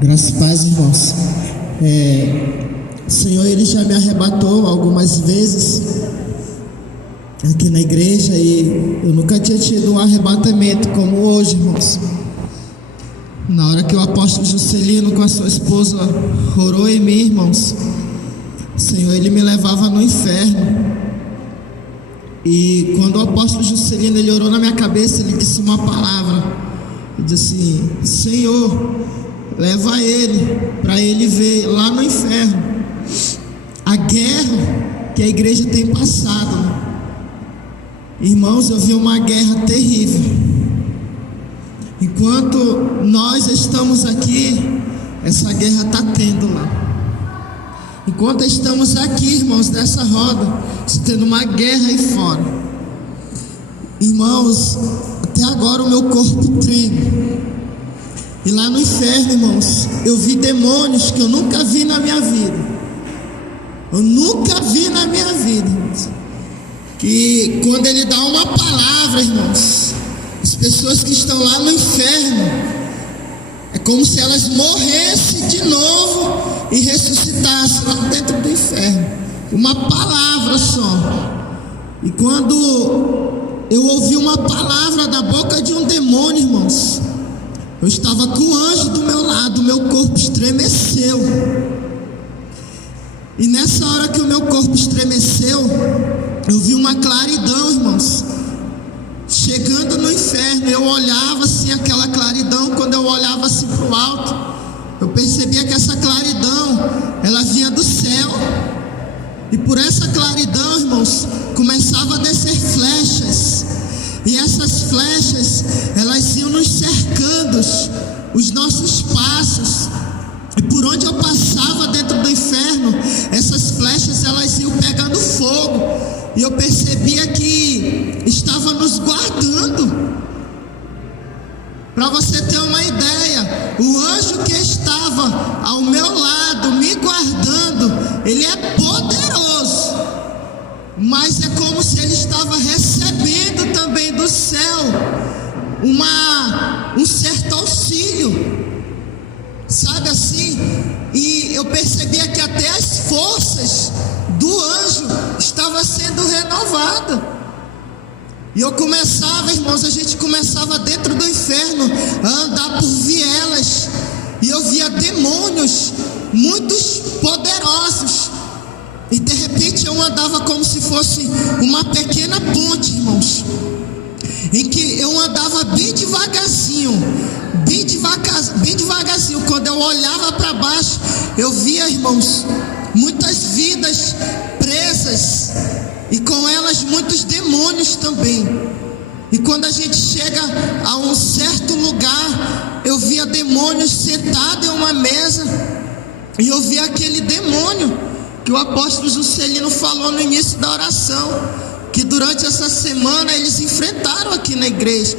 Graças e paz, irmãos. O Senhor, Ele já me arrebatou algumas vezes aqui na igreja e eu nunca tinha tido um arrebatamento como hoje, irmãos. Na hora que o apóstolo Juscelino com a sua esposa orou em mim, irmãos, o Senhor, Ele me levava no inferno. E quando o apóstolo Juscelino, ele orou na minha cabeça, ele disse uma palavra. Ele disse assim: Senhor, leva ele, para ele ver lá no inferno a guerra que a igreja tem passado. Irmãos, eu vi uma guerra terrível. Enquanto nós estamos aqui, essa guerra está tendo lá. Enquanto estamos aqui, irmãos, nessa roda, está tendo uma guerra aí fora. Irmãos, até agora o meu corpo treme. E lá no inferno, irmãos, eu vi demônios que eu nunca vi na minha vida. Eu nunca vi na minha vida, irmãos. Que quando ele dá uma palavra, irmãos, as pessoas que estão lá no inferno, é como se elas morressem de novo e ressuscitassem lá dentro do inferno. Uma palavra só. E quando eu ouvi uma palavra da boca de um demônio, irmãos, eu estava com o anjo do meu lado, meu corpo estremeceu. E nessa hora que o meu corpo estremeceu, eu vi uma claridão, irmãos, chegando no inferno. Eu olhava assim aquela claridão. Quando eu olhava assim para o alto, eu percebia que essa claridão, ela vinha do céu. E por essa claridão, irmãos, começava a descer flechas. E essas flechas, elas iam nos cercando, os nossos passos. E por onde eu passava dentro do inferno, essas flechas, elas iam pegando fogo. E eu percebia que estava nos guardando. Para você ter uma ideia, o anjo que estava ao meu lado, me guardando, ele é poderoso, mas é como se ele estava recebendo também do céu um certo auxílio, sabe assim? E eu percebia que até as forças do anjo estavam sendo renovadas. E eu começava, irmãos, a gente começava dentro do inferno a andar por vielas. E eu via demônios, muitos poderosos. E de repente eu andava como se fosse uma pequena ponte, irmãos, em que eu andava bem devagarzinho. Bem devagarzinho. Quando eu olhava para baixo, eu via, irmãos, muitas vidas presas. E com elas muitos demônios também. E quando a gente chega a um certo lugar, eu via demônios sentados em uma mesa. E eu via aquele demônio que o apóstolo Juscelino falou no início da oração, que durante essa semana eles enfrentaram aqui na igreja.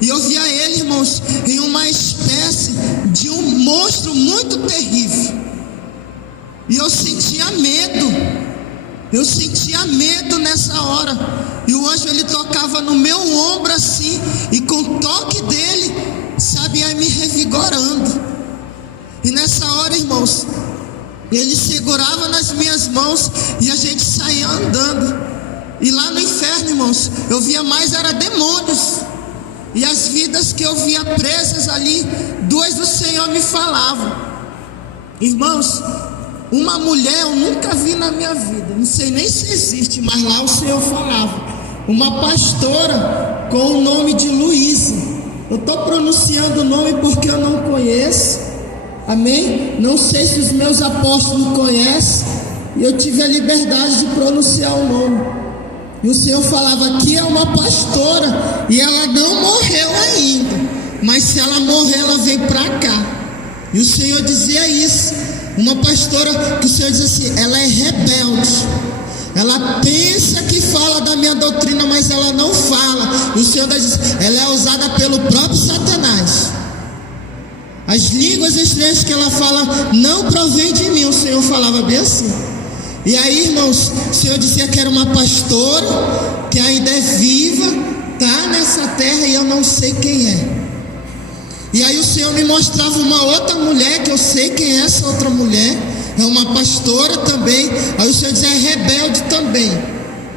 E eu via ele, irmãos, em uma espécie de um monstro muito terrível. E eu sentia medo. Eu sentia medo nessa hora. E o anjo, ele tocava no meu ombro assim, e com o toque dele, sabe, ia me revigorando. E nessa hora, irmãos, ele segurava nas minhas mãos e a gente saía andando. E lá no inferno, irmãos, eu via mais era demônios. E as vidas que eu via presas ali, duas do Senhor me falavam. Irmãos, uma mulher eu nunca vi na minha vida, não sei nem se existe, mas lá o Senhor falava. Uma pastora com o nome de Luísa. Eu estou pronunciando o nome porque eu não conheço, amém? Não sei se os meus apóstolos conhecem, e eu tive a liberdade de pronunciar o nome. E o Senhor falava: aqui é uma pastora, e ela não morreu ainda, mas se ela morrer, ela vem para cá. E o Senhor dizia isso. Uma pastora que o Senhor diz assim: ela é rebelde, ela pensa que fala da minha doutrina, mas ela não fala. E o Senhor diz: ela é usada pelo próprio Satanás. As línguas estranhas que ela fala não provém de mim. O Senhor falava bem assim. E aí, irmãos, o Senhor dizia que era uma pastora que ainda é viva, está nessa terra, e eu não sei quem é. E aí o Senhor me mostrava uma outra mulher, que eu sei quem é essa outra mulher, é uma pastora também. Aí o Senhor dizia, é rebelde também.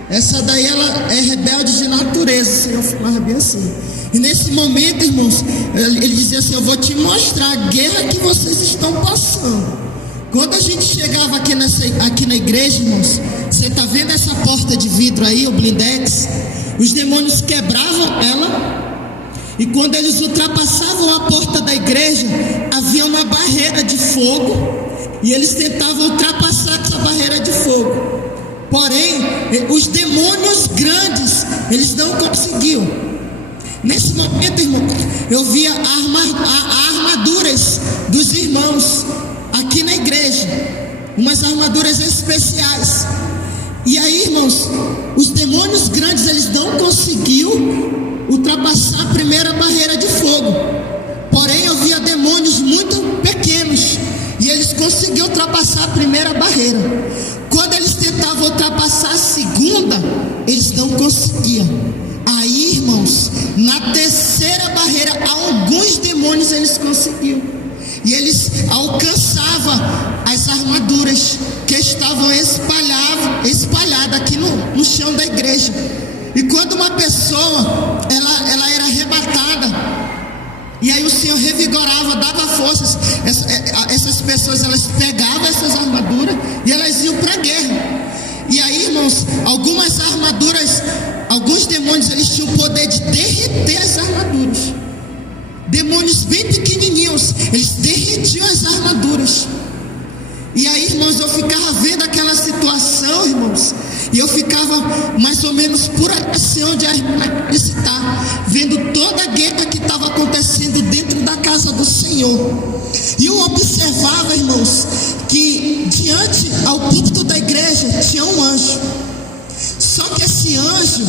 Essa daí ela é rebelde de natureza. O Senhor falava bem assim. E nesse momento, irmãos, ele dizia assim, eu vou te mostrar a guerra que vocês estão passando. Quando a gente chegava aqui na igreja, irmãos, você está vendo essa porta de vidro aí, o blindex? Os demônios quebravam ela. E quando eles ultrapassavam a porta da igreja, havia uma barreira de fogo, e eles tentavam ultrapassar essa barreira de fogo. Porém, os demônios grandes, eles não conseguiam. Nesse momento, irmão, eu via armaduras dos irmãos aqui na igreja, umas armaduras especiais. E aí, irmãos, os demônios grandes, eles não conseguiam ultrapassar a primeira barreira de fogo. Porém, eu via demônios muito pequenos, e eles conseguiam ultrapassar a primeira barreira. Quando eles tentavam ultrapassar a segunda, eles não conseguiam. Aí, irmãos, na terceira barreira, alguns demônios eles conseguiam, e eles alcançavam as armaduras que estavam espalhadas aqui no chão da igreja. E quando uma pessoa ela era arrebatada, e aí o Senhor revigorava, dava forças, essas pessoas, elas pegavam essas armaduras e elas iam para a guerra. E aí, irmãos, algumas armaduras, alguns demônios, eles tinham o poder de derreter as armaduras. Demônios bem pequenininhos, eles derretiam as armaduras. E aí, irmãos, eu ficava vendo aquela situação, irmãos, e eu ficava mais ou menos por assim onde a irmã está, vendo toda a guerra que estava acontecendo dentro da casa do Senhor. E eu observava, irmãos, que diante ao púlpito da igreja tinha um anjo. Só que esse anjo,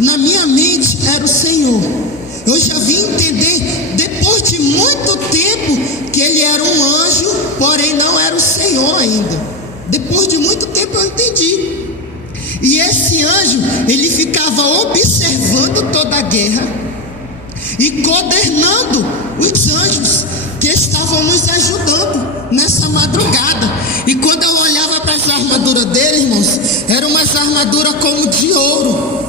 na minha mente, era o Senhor. Eu já vim entender, depois de muito tempo, que ele era um anjo, porém não era o Senhor ainda. Depois de muito tempo eu entendi. E esse anjo, ele ficava observando toda a guerra e coordenando os anjos que estavam nos ajudando nessa madrugada. E quando eu olhava para as armaduras dele, irmãos, eram umas armaduras como de ouro.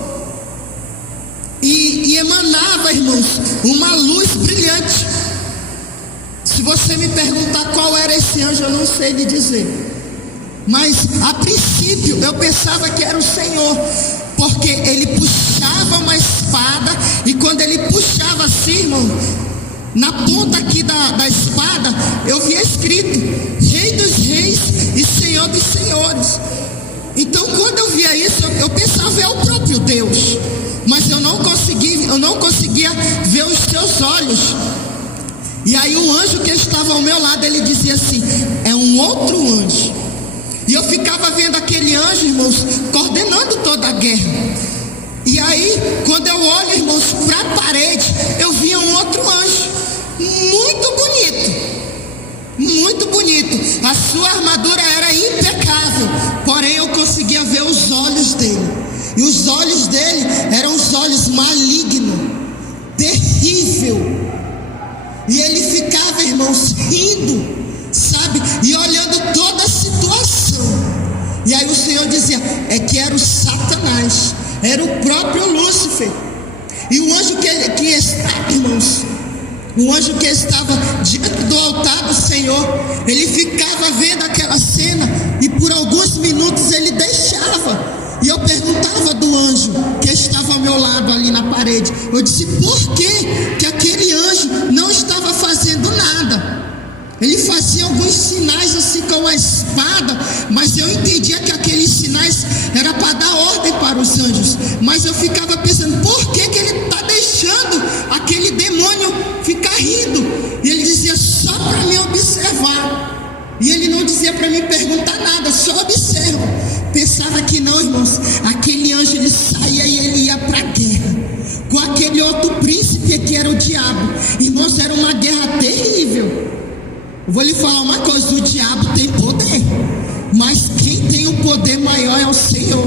E emanava, irmãos, uma luz brilhante. Se você me perguntar qual era esse anjo, eu não sei lhe dizer. Mas a princípio eu pensava que era o Senhor, porque ele puxava uma espada, e quando ele puxava assim, irmão, na ponta aqui da espada, eu via escrito Rei dos Reis e Senhor dos Senhores. Então quando eu via isso, eu pensava, é o próprio Deus. Mas eu não conseguia ver os seus olhos. E aí um anjo que estava ao meu lado, ele dizia assim, é um outro anjo. E eu ficava vendo aquele anjo, irmãos, coordenando toda a guerra. E aí, quando eu olho, irmãos, para a parede, eu via um outro anjo, muito bonito, muito bonito. A sua armadura era impecável, porém eu conseguia ver os olhos dele. E os olhos dele eram os olhos malignos, terrível. E ele ficava, irmãos, rindo, sabe? E olhando toda a situação. E aí o Senhor dizia, é que era o Satanás, era o próprio Lúcifer. E o anjo que estava, irmãos, o anjo que estava diante do altar do Senhor, ele ficava vendo aquela cena, e por alguns minutos ele deixava. E eu perguntava do anjo que estava ao meu lado ali na parede, eu disse, por que aquele anjo não estava fazendo nada? Ele fazia alguns sinais assim com a espada, mas eu entendia que aqueles sinais era para dar ordem para os anjos. Mas eu ficava pensando, por que ele está deixando aquele demônio ficar rindo? E ele dizia, só para me observar. E ele não dizia para me perguntar nada, só observa. Pensava que não, irmãos, aquele anjo ele saía e ele ia para a guerra com aquele outro príncipe que era o diabo. Irmãos, era uma guerra terrível. Eu vou lhe falar uma coisa, o diabo tem poder, mas quem tem o poder maior é o Senhor.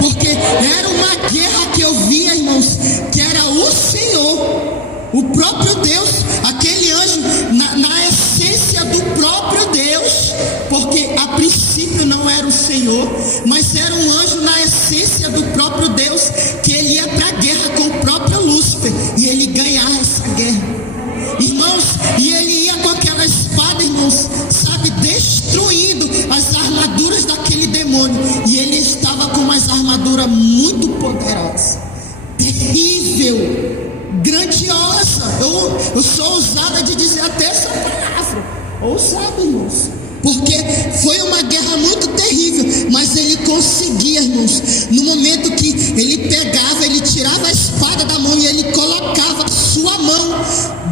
Porque era uma guerra que eu via, irmãos, que era o Senhor, o próprio Deus, aquele porque a princípio não era o Senhor, mas era um anjo na essência do próprio Deus, que ele ia para a guerra com o próprio Lúcifer, e ele ganhava essa guerra, irmãos, e ele ia com aquela espada, irmãos, sabe, destruindo as armaduras daquele demônio, e ele estava com umas armaduras muito poderosas, terrível, grandiosa. Eu sou ousada de dizer até essa palavra, ousada, irmãos, porque foi uma guerra muito terrível, mas ele conseguia, irmãos, no momento que ele pegava, ele tirava a espada da mão e ele colocava a sua mão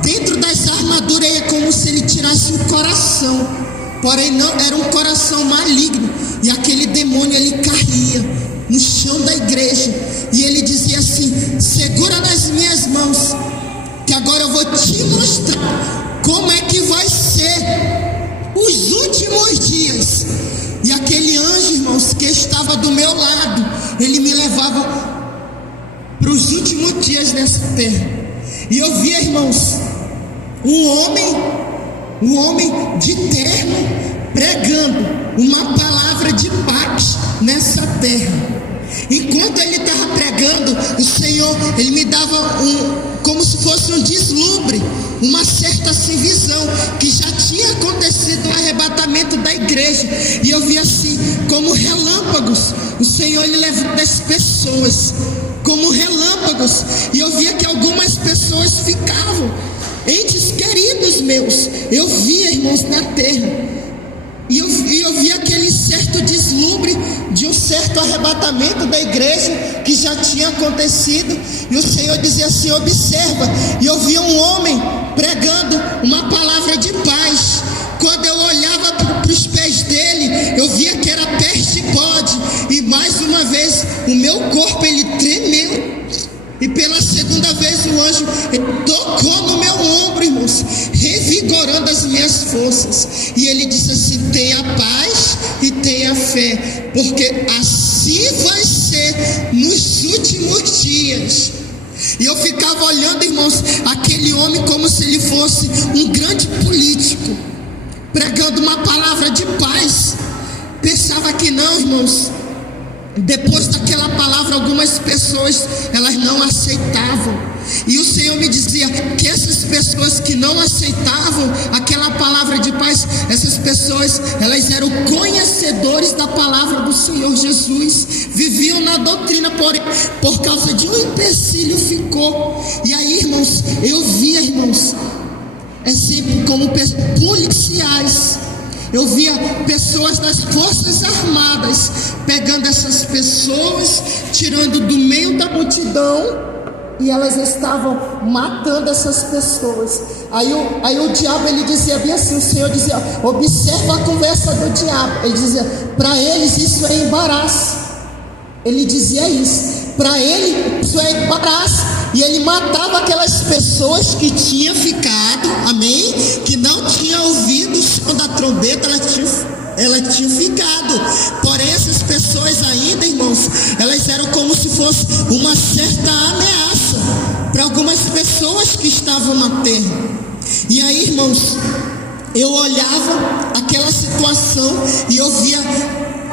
dentro das armaduras, é como se ele tirasse o coração, porém não era um coração maligno, e aquele demônio ele caía no chão da igreja, e ele dizia assim: segura nas minhas mãos, que agora eu vou te mostrar como é que vai ser os últimos dias. E aquele anjo, irmãos, que estava do meu lado, ele me levava para os últimos dias nessa terra, e eu via, irmãos, um homem de terno pregando uma palavra de paz nessa terra. Enquanto ele estava pregando, o Senhor, ele me dava como se fosse um deslumbre, uma certa assim, visão, que já tinha acontecido o arrebatamento da igreja, e eu via assim, como relâmpagos, o Senhor ele levando as pessoas, como relâmpagos, e eu via que algumas pessoas ficavam, entes queridos meus, eu via, irmãos, na terra, e eu vi aquele certo deslumbre de um certo arrebatamento da igreja que já tinha acontecido, e o Senhor dizia assim: observa, e eu via um homem pregando uma palavra de paz. Quando eu olhava para os pés dele, eu via que era peste-bode, e mais uma vez o meu corpo ele tremeu, e pela segunda vez o anjo tocou no meu ombro, irmãos, revigorando as minhas forças, e ele disse assim: tenha paz e tenha fé, porque assim vai ser nos últimos dias. E eu ficava olhando, irmãos, aquele homem como se ele fosse um grande político, pregando uma palavra de paz. Pensava que não, irmãos, depois daquela palavra algumas pessoas elas não aceitavam, e o Senhor me dizia que essas pessoas que não aceitavam aquela palavra de paz, essas pessoas elas eram conhecedores da palavra do Senhor Jesus, viviam na doutrina, porém por causa de um empecilho ficou. E aí, irmãos, eu via, irmãos, é sempre como policiais, eu via pessoas das forças armadas pegando essas pessoas, tirando do meio da multidão, e elas estavam matando essas pessoas. Aí o diabo ele dizia bem assim, o Senhor dizia: observa a conversa do diabo. Ele dizia: para eles isso é embaraço. Ele dizia isso, para ele isso é embaraço. E ele matava aquelas pessoas que tinham ficado, amém, que não tinham ouvido o som da trombeta, elas tinham ficado. Porém essas pessoas ainda, irmãos, elas eram como se fosse uma certa ameaça para algumas pessoas que estavam na terra. E aí, irmãos, eu olhava aquela situação e eu via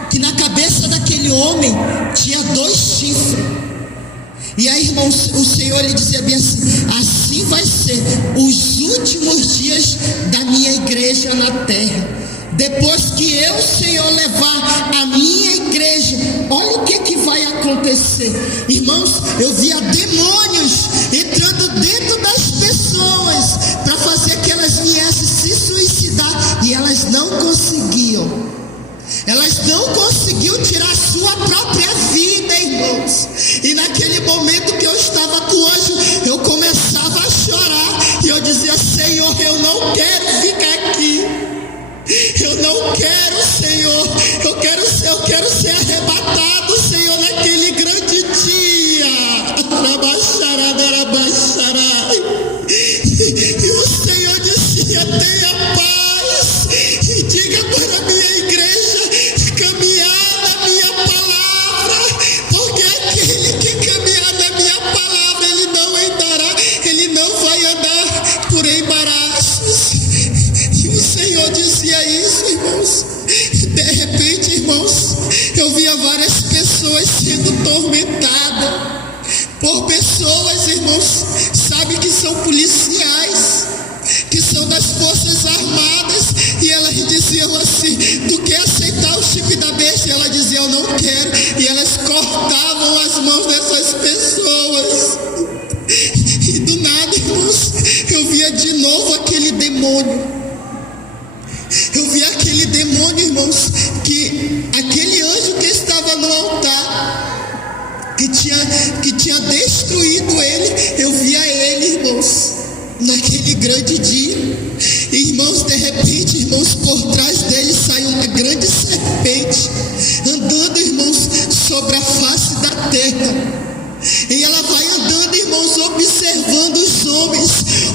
que na cabeça daquele homem tinha 2 chifres. E aí, irmãos, o Senhor ele dizia bem assim: assim vai ser os últimos dias da minha igreja na terra. Depois que eu, Senhor, levar a minha igreja, olha o que vai acontecer. Irmãos, eu via demônios entrando dentro das pessoas para fazer que elas viessem se suicidar, e elas não conseguiam. Elas não conseguiam tirar sua própria vida, irmãos. E naquele momento que eu estava com o anjo, eu começava a chorar, e eu dizia: Senhor, eu não quero ficar aqui. Eu não quero, Senhor. Eu quero ser arrebatado, Senhor, naquele grande dia. E o Senhor dizia: tenha paz e diga para a minha igreja caminhar na minha palavra, porque aquele que caminhar na minha palavra, ele não vai andar por embaraços. E o Senhor dizia isso, irmãos. por pessoas, irmãos, sabe, que são policiais, que são das Forças Armadas, e elas diziam assim: tu quer aceitar o chip da besta? E ela dizia: eu não quero, e elas cortavam as mãos dessas pessoas. E do nada, irmãos, eu via de novo aquele demônio. Eu vi aquele demônio, irmãos, que aquele anjo que estava no altar, que tinha destruído ele, eu via ele, irmãos, naquele grande dia. E, irmãos, de repente, irmãos, por trás dele saiu uma grande serpente, andando, irmãos, sobre a face da terra. E ela vai andando, irmãos, observando os homens,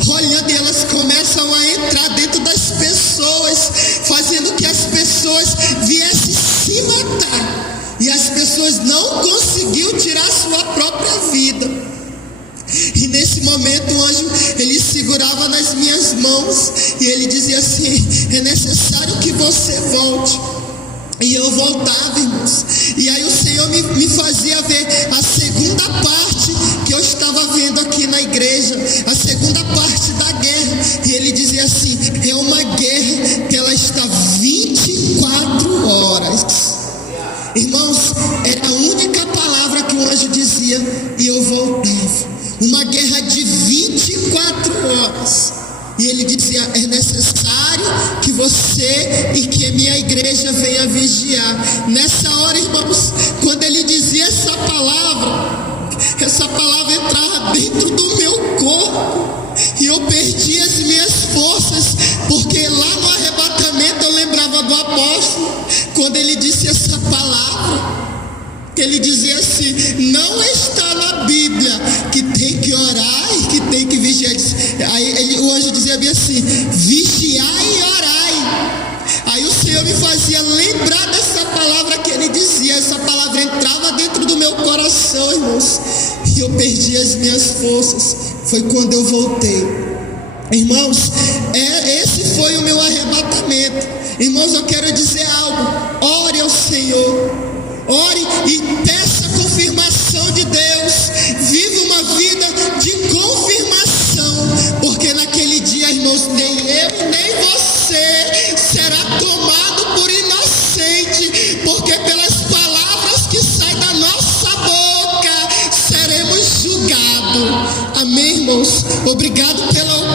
olhando, e elas começam a entrar dentro das pessoas, fazendo que as pessoas viessem se matar. E as pessoas não conseguiam tirar sua própria vida. E nesse momento o anjo, ele segurava nas minhas mãos, e ele dizia assim: é necessário que você volte. E eu voltava, irmãos, e aí o Senhor me fazia ver a segunda parte que eu estava vendo aqui na igreja, a segunda parte da guerra. E ele dizia assim: é uma guerra que ela está 24 horas. Irmãos, era a única palavra que o anjo dizia, e eu voltava. Uma guerra de 24 horas. E ele dizia: é necessário que você e que a minha igreja venha vigiar. Nessa hora, irmãos, quando ele dizia essa palavra entrava dentro do meu corpo, e eu perdi as minhas forças, porque lá no arrebatamento eu lembrava do apóstolo, quando ele disse essa palavra. Ele dizia assim: não está na Bíblia que tem que orar e que tem que vigiar. Aí o anjo dizia bem assim: vigiai e orai. Aí o Senhor me fazia lembrar dessa palavra que ele dizia. Essa palavra entrava dentro do meu coração, irmãos, e eu perdi as minhas forças. Foi quando eu voltei. Irmãos, esse foi o meu arrebatamento. Irmãos, eu quero dizer algo: ore ao Senhor. Ore e peça a confirmação de Deus. Viva uma vida de confirmação, porque naquele dia, irmãos, nem eu nem você será tomado por inocente, porque pelas palavras que saem da nossa boca seremos julgados. Amém, irmãos? Obrigado pela